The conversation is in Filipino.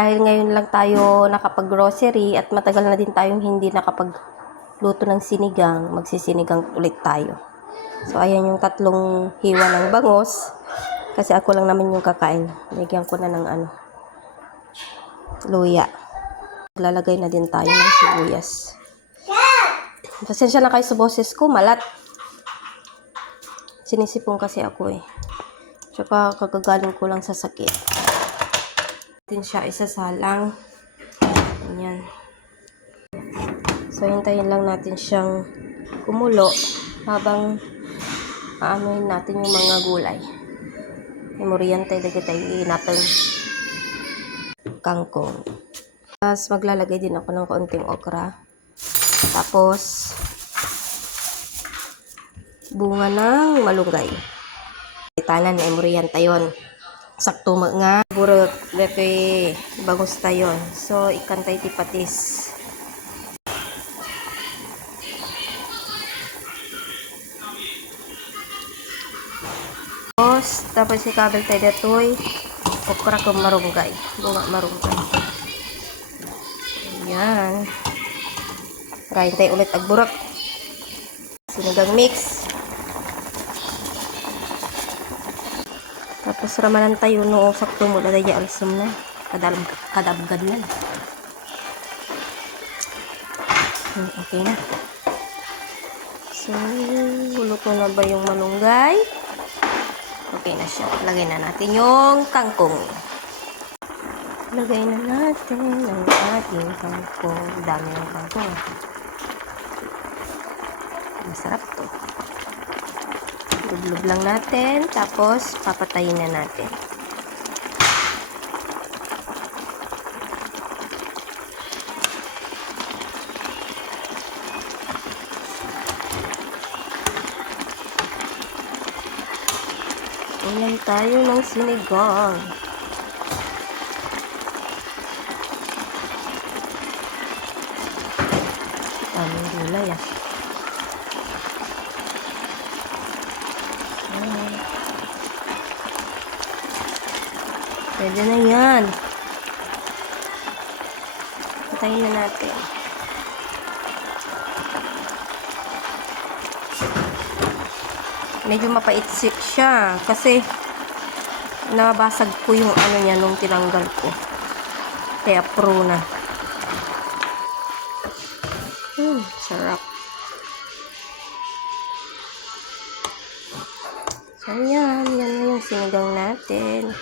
Dahil ngayon lang tayo nakapag-grocery at matagal na din tayong hindi nakapagluto ng sinigang, magsisinigang ulit tayo. So, ayan yung tatlong hiwa ng bangus. Kasi ako lang naman yung kakain. Lagyan ko na ng luya. Lalagay na din tayo ng sibuyas. Pasensya na kayo sa boses ko, malat. Sinisipon kasi ako eh. Tsaka kagagaling ko lang sa sakit. Natin siya isasalang. Ayan. So, hintayin lang natin siyang kumulo habang aanoin natin yung mga gulay. Memoriante lagi tayo natin kangkong. Tapos, maglalagay din ako ng konting okra. Tapos, bunga ng malunggay. Itanan na memoriante yun. Sakto nga burot detoy bangus tayon. So ikantay ti patis. Tapos ikabel tayo detoy okra kung marunggay. Bunga marunggay. Ayan. Kain tayo ulit ag burot. Sinigang mix. Tapos ramanan tayo no sakto mo na daya alsum na. Kadabgad na. Okay na. So, luto na ba yung malunggay? Okay na siya. Lagay na natin yung kangkong. Lagay na natin ang ating kangkong. Dami ng kangkong. Masarap to. Lublub lang natin. Tapos, papatayin na natin. Ulam tayo ng sinigang. Daming gulay ah. Pwede na yan. Patayin na natin. Medyo mapait-sik siya kasi nabasag ko yung niya nung tinanggal ko. Kaya pro na. Sarap. So yan na yung sinigang natin.